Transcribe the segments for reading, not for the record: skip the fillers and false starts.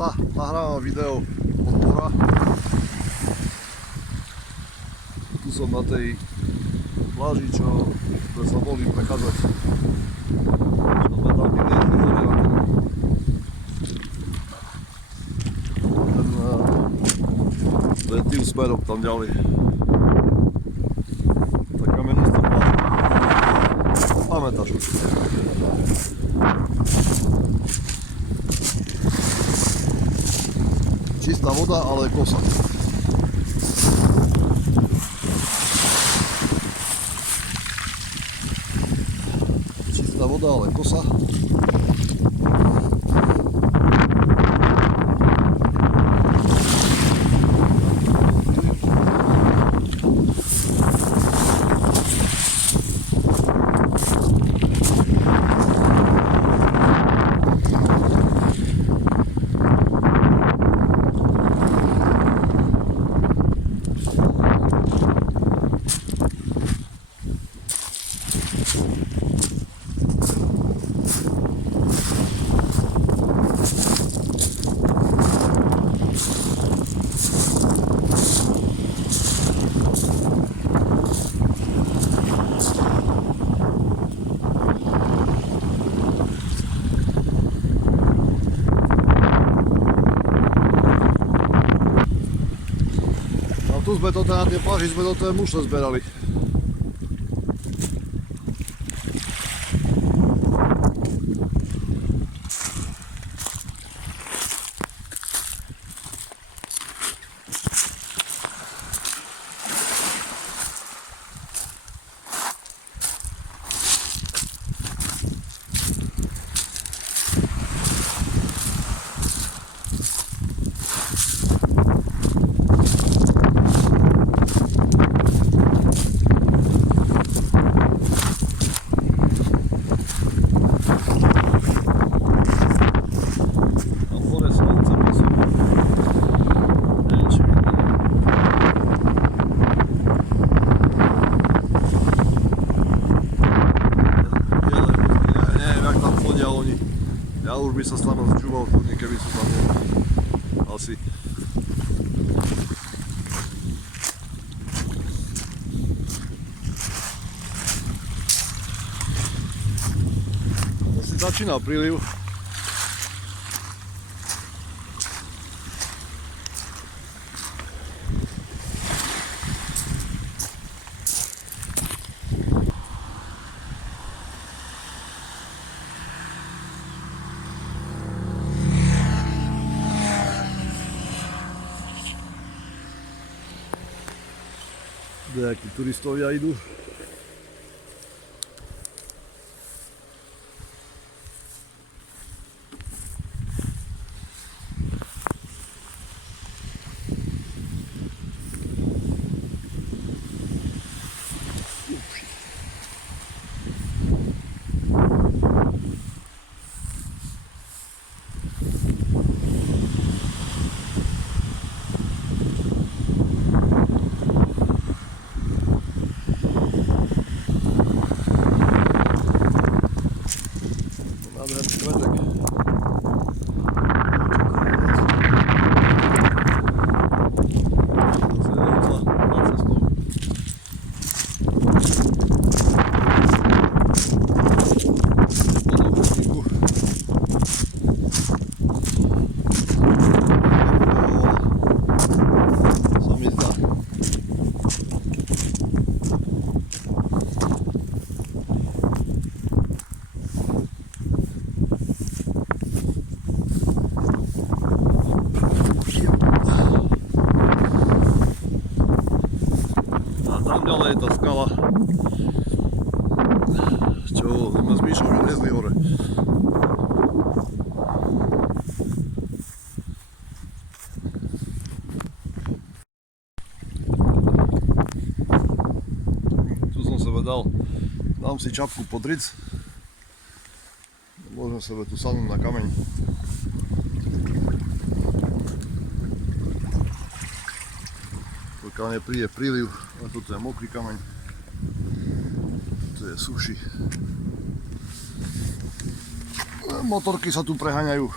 Zlata, nahrávam video od mora. Tu som na tej pláži, čo sme sa boli prechádzať. Čo sme tam to je tým smerom tam ďalej. Tá kamenistá pláž. Pamätáš určite. Čistá voda, ale kosa. Čistá voda, ale kosa. Tu sme toto na tej pláži, sme do toho mušle zberali. Ja už by sa s nami zčúval, keby sú tam asi. Asi začína príliv. Nejakí turistovia idú. Ďalej je tá skala, čo sme s Míšom lezli hore. Tu som sebe dám si čapku pod ric. Môžem sebe tu sadnúť na kameň. Pokiaľ nepríde príliv, a toto je mokrý kameň, to je suši. Motorky sa tu preháňajú.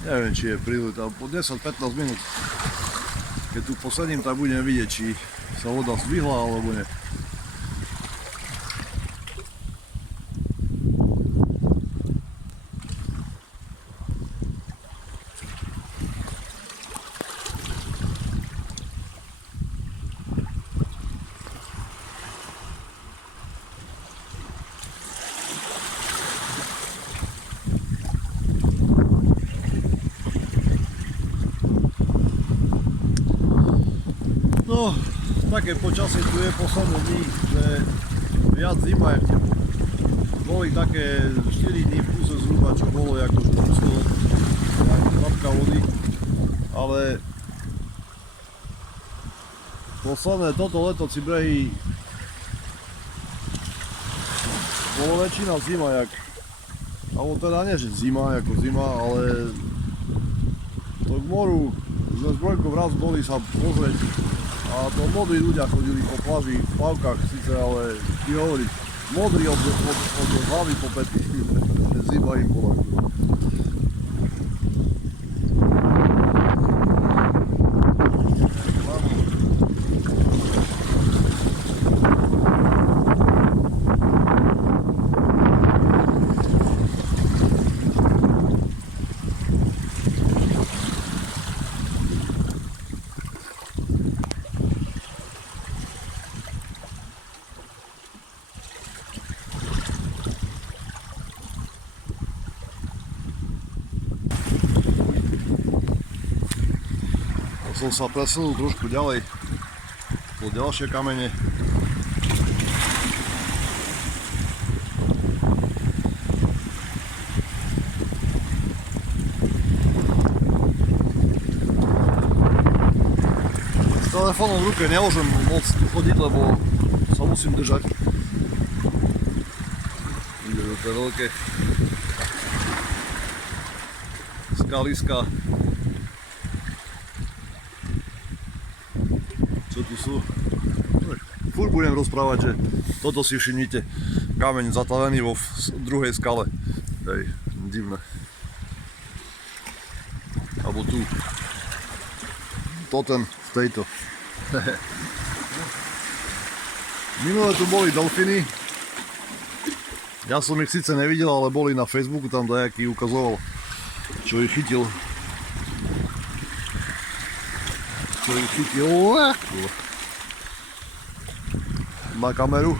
Neviem, či je príliv, tam po 10-15 minút. Keď tu posedím, tak budem vidieť, či sa voda zdvihla alebo nie. No, také počasie tu je posledné dní, že viac zima je v teplo. Boli také 4 dní v kuse zhruba, čo bolo ako žurstvo, kvapka vody, ale posledné toto leto Cibrehy bolo väčšina zima, alebo teda nie, že zima ako zima, ale to k moru sme s Brojkou raz boli sa pozrieť. A to modrí ľudia chodili po pláži v plavkách síce, ale ti hovorím, modrí od hlavy po pety, zima im bola. Som sa presunul trošku ďalej po ďalšie kamene. S telefónom v ruke nemôžem moc chodiť, lebo sa musím držať. Ide do tej veľké skaliska. Čo tu sú? Furt budem rozprávať, že toto si všimnite. Kameň zatavený vo druhej skale. Hej, divné. Alebo tu. Totem v tejto. Minulé tu boli delfíny. Ja som ich síce nevidel, ale boli na Facebooku, tam dajaký ukazoval, čo ich chytil. Na kameru.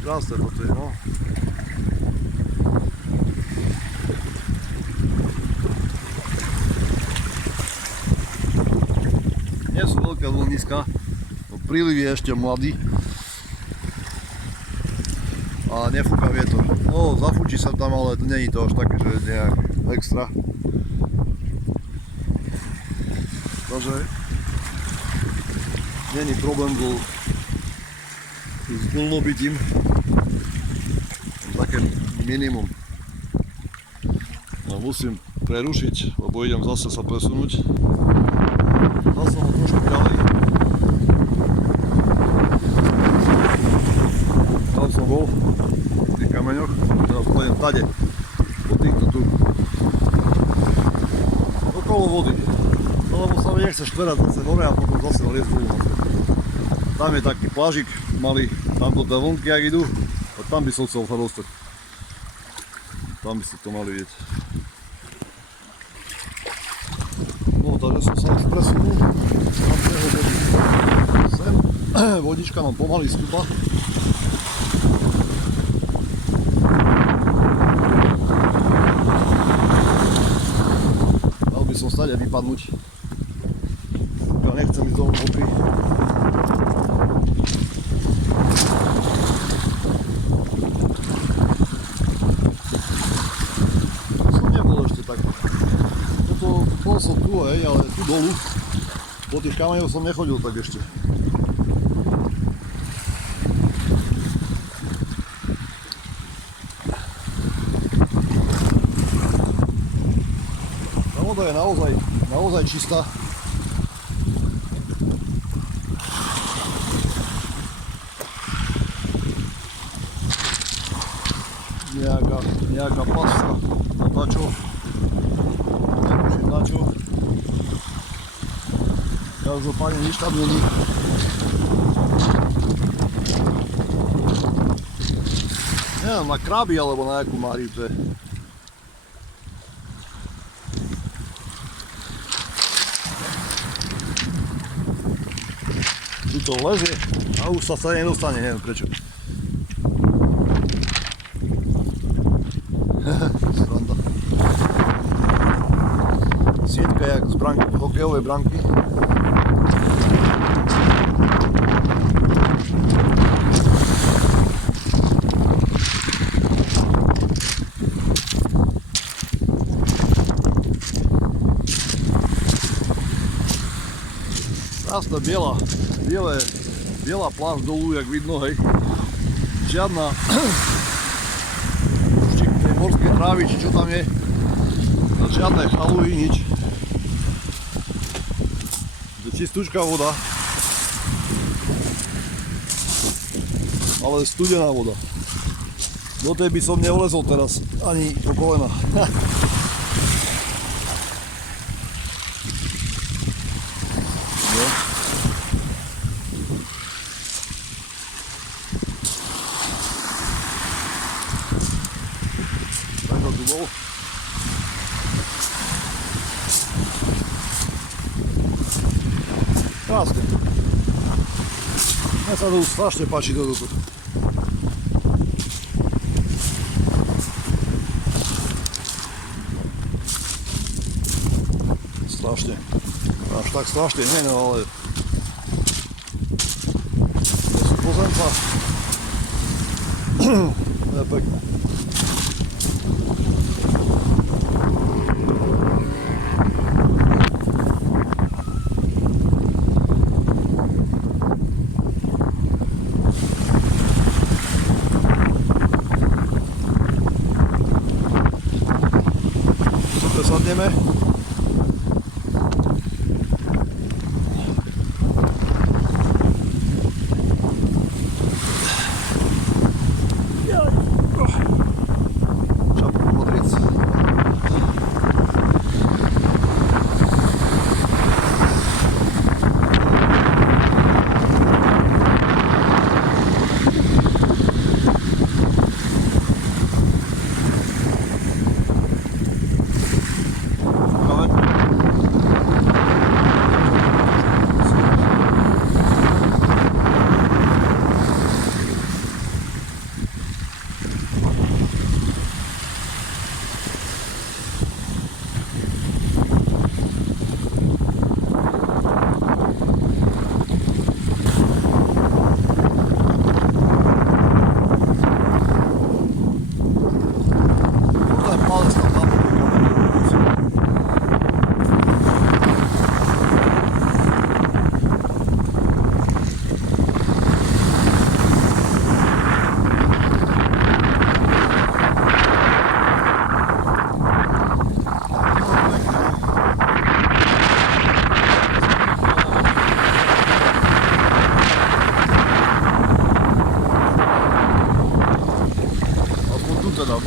Krásne toto je, no. Nie sú veľké vlniska, no príliv je ešte mladý. A nefúka vietor. No, zafúči sa tam, ale není to až také, že nejak extra. Takže není problém s vlnobytím. Také minimum. No, musím prerušiť, lebo idem zase sa presunúť. Zase som trošku ďalej. Tam som bol. Kameňoch, teraz pôjdem tade, po týchto tu, okolo vody, no, lebo sa mi nechce šperať zase hore a potom zase liesť dolu. Tam je taký plážik malý, tam to tie vlnky jak idú, a tam by som chcel sa dostať. Tam by ste to mali vidieť. No, takže som sa už presunul, tam preho vody. Sem, vodička nám pomaly stúpa. Som stade vypadnúť. Ja nechcem ísť dolu vopri. Som nebol ešte tak. Bol som tu, hej, ale tu dolu. Po tých kameňoch som nechodil tak ešte. Voda je naozaj čistá. nejaká pasta, na čo, netuším na čo. Každopádne nič tam není. Neviem, na kraby alebo na jakú máriu to je. Tu to lezie a už sa nedostane, neviem prečo. Sranda. Sieťka jak z branky, hokejovej branky. Krásna biela plášť dolu, jak vidno, hej. Žiadna štík tej morskej trávy, či čo tam je. Žiadne chaluji, nič. Je čistúčka voda. Ale studená voda. Do tej by som nevlezol teraz, ani po kolena. Krásne. Mne sa to strašne páči toto. Strašne. Až tak strašne nie, no ale to sú pozemca. To je pekné. Sadneme. Šapku podriec.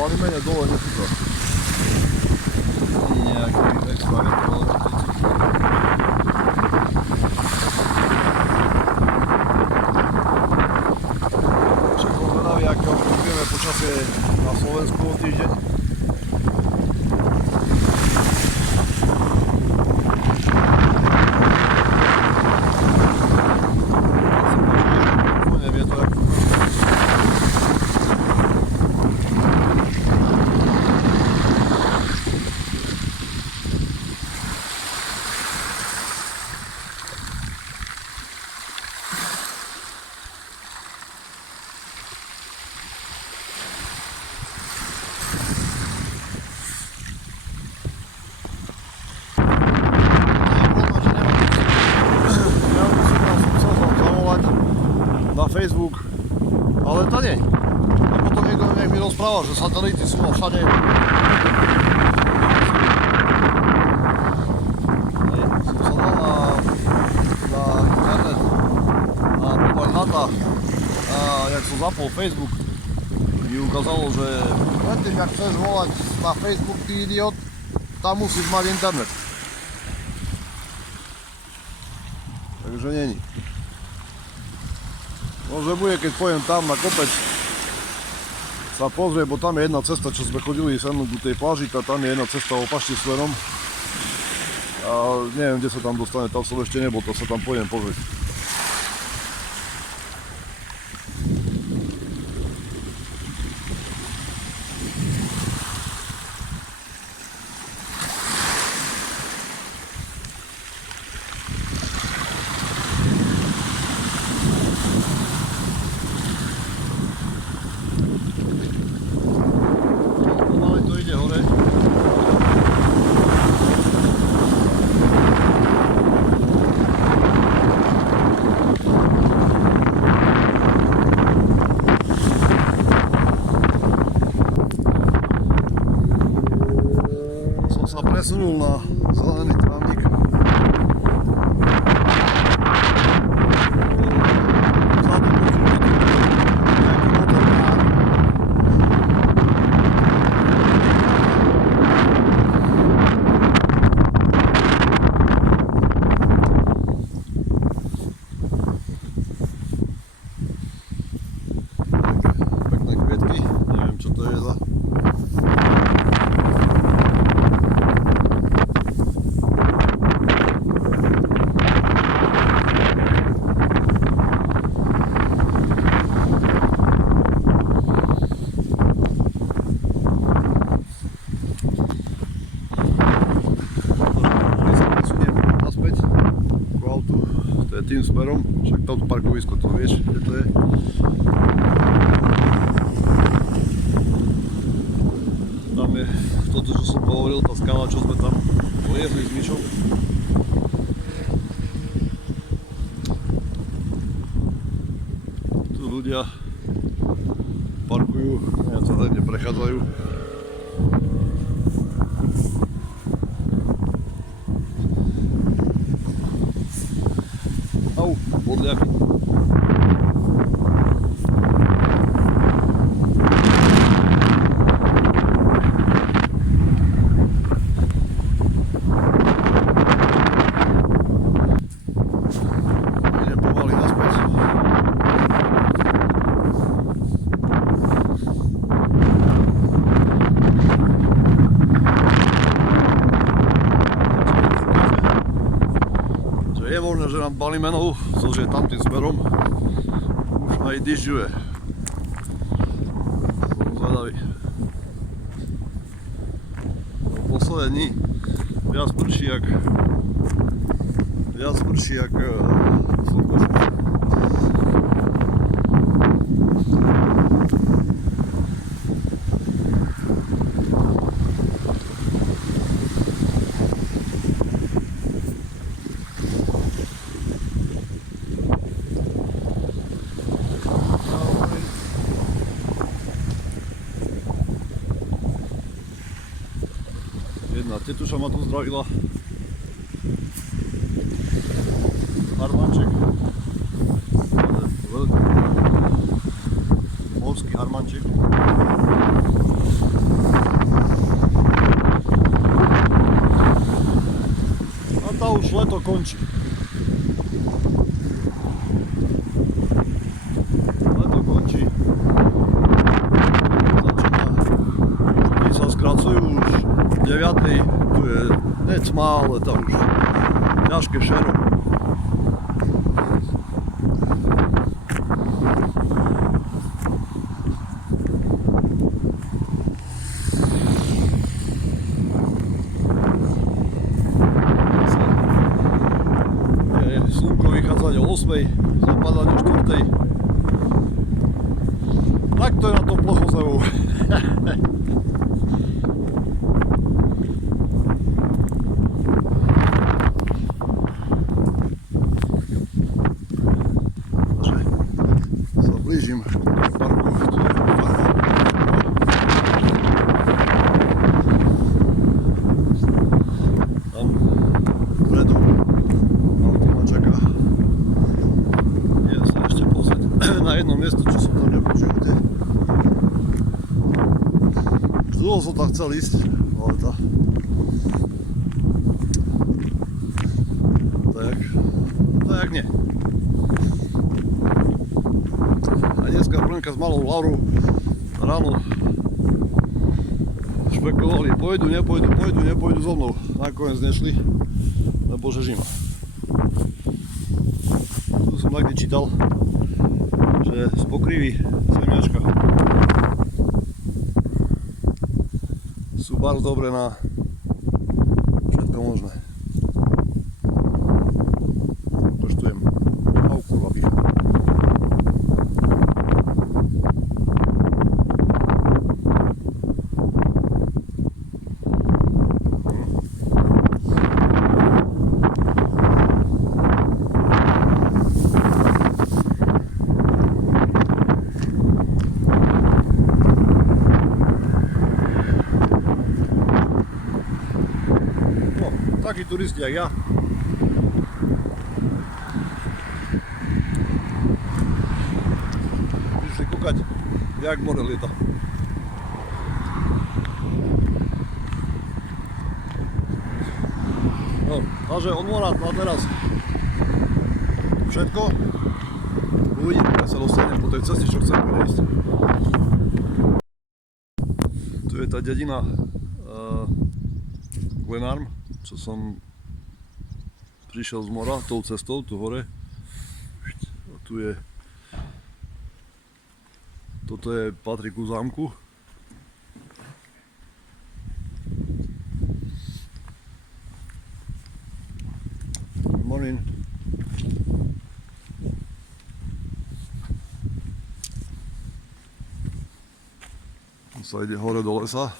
Mali mene dole nie tuto. Nie nejaký extra vetr, ale to je všetko zvedavý, ako budeme počasie na Slovensku o týždeň. Facebook, ale to nie. A potom niekto mi rozprával, že satelity sú všade. Som sa dal na internet, na mobile data a jak som zapol Facebook, mi ukázalo, že predtým, jak chceš volať na Facebook, ty idiot, tam musíš mať internet. Takže není. Môže bude, keď pojem tam na kopec sa pozrie, bo tam je jedna cesta, čo sme chodili sem do tej pláži, tam je jedna cesta opačným smerom. A neviem, kde sa tam dostane, tam som ešte nebol, to sa tam pojem pozrieť. Presunul na zelený trávnik. Pekné kvietky, neviem čo to je za. Tým smerom, však toto parkovisko, to vieš, kde to je. Tam je toto, čo som hovoril, tá skala, čo sme tam poliezli s Mišom. Tu ľudia parkujú, neviem, sa tady prechádzajú. Au, bodliaky. Idem pomaly naspäť. Je možné, že nám Balimenov zožije tam tým smerom. Už aj dyžďuje. Som zvedavý. Posledné dni viac prší jak slnko. Jedna tetuša ma tu zdravila. Harmanček. Veľký morský harmanček. A tá už leto končí. Leto končí. Začína. Dní sa skracujú už 9. Tu je ne tma, ale tam už ťažké šero. Slnko vychádzať o 8, zapadať o 4. Tak to je na tom Plochozemu. Blížim k parku, tu je farma. Tam vpredu auto ma čaká. Ja sa ešte pozrieť na jedno miesto, čo som tam nepočul. Dlho som tam chcel ísť, ale tak nie. A dneska Brnka s malou Laurou ráno špekulovali, nepôjdu so mnou. Nakoniec nešli, lebo že zima. Tu som takde čítal, že z pokrývy zemiačka sú bardzo dobré na všetko možné. Koštujem. Au kurva bicha. Takí turisti jak ja. Prišli kúkať, jak more lieta. No, takže od mora na teraz všetko. Uvidím, keď sa dostanem po tej ceste, čo chcem ísť. Tu je tá dedina Glenarm, čo som prišiel z mora tou cestou, tu hore. A tu je, toto je, patrí ku zámku. Morning. Tu sa ide hore do lesa.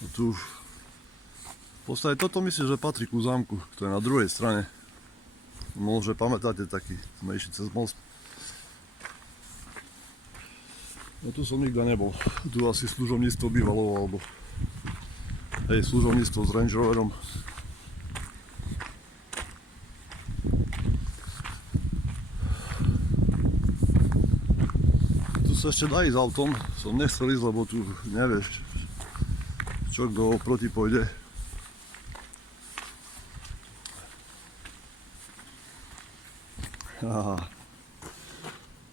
A tu v podstate toto myslím, že patrí ku zámku, to je na druhej strane. Možno pamätáte, taký sme išli cez most. No tu som nikdy nebol, tu asi služobníctvo bývalo, alebo hej, služobníctvo s Range Roverom. Tu sa ešte dá ísť autom, som nechcel ísť, lebo tu nevieš, čo kto oproti pôjde. Aha,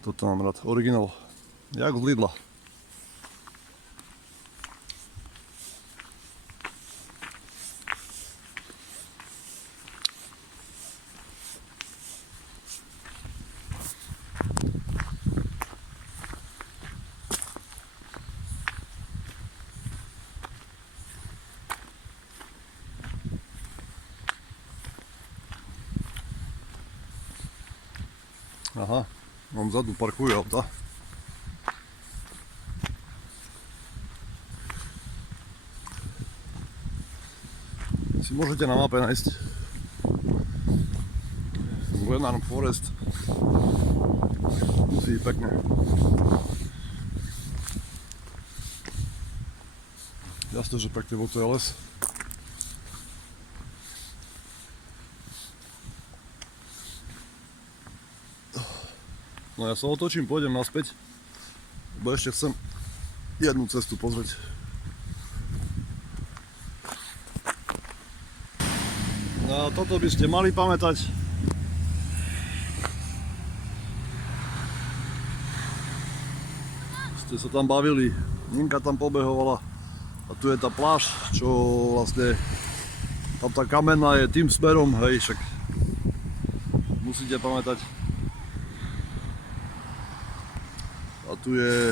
toto mám rád, originál, jak z Lidla. Aha, mám vzadu parkujú auta. Si môžete na mape nájsť Glenarm Forest. Musí byť pekné. Jasne, že pekne, bo to je les. No ja sa otočím, pôjdem naspäť, lebo ešte chcem jednu cestu pozrieť. No a toto by ste mali pamätať. Ste sa tam bavili, Ninka tam pobehovala a tu je tá pláž, čo vlastne tam tá kamenná je tým smerom, hej, však musíte pamätať. A tu je...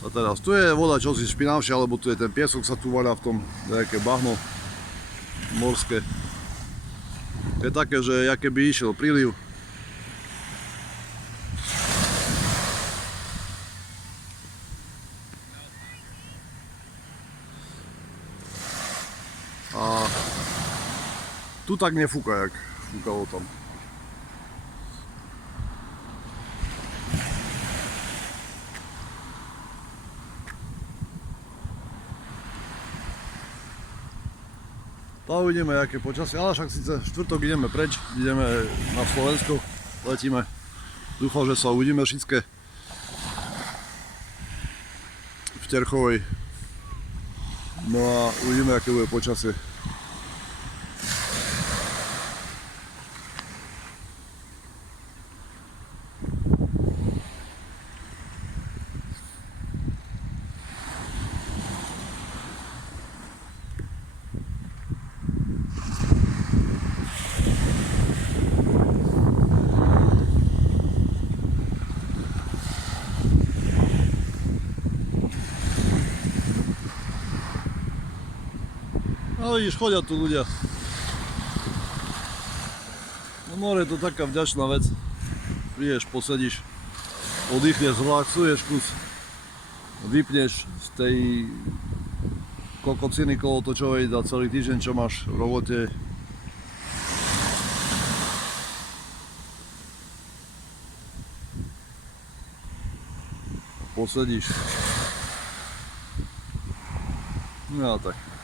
A teraz tu je voda čosi špinavšia, lebo tu je ten piesok, sa tu vaľa v tom nejaké bahno morské. Je také, že aké by išiel príliv. A tu tak nefúka, jak fúkalo tam. To uvidíme, aké počasie, ale však síce štvrtok ideme preč, ideme na Slovensko, letíme. Dúfam, že sa uvidíme všetké. Terchovej. No a uvidíme, aké bude počasie. No vidíš, chodia tu ľudia. No more je to taká vďačná vec. Prídeš, posedíš, oddychneš, zrelaxuješ kus, vypneš z tej kokociny kolotočovej za celý týždeň, čo máš v robote. Posedíš. No tak.